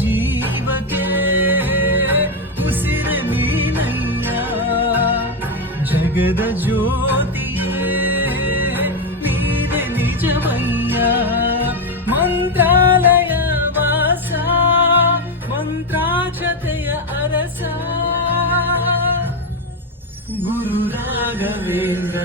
ಜೀವಕ್ಕೆ ಉಸಿರು ನೀನಯ್ಯ, ಜಗದ ಜ್ಯೋತಿಯೇ ನೀನೆ ನಿಜವಯ್ಯ. ಮಂತ್ರಾಲಯ ವಾಸ ಮಂತ್ರಾಕ್ಷತೆಯ ಅರಸ ಗುರು ರಾಘವೇಂದ್ರ.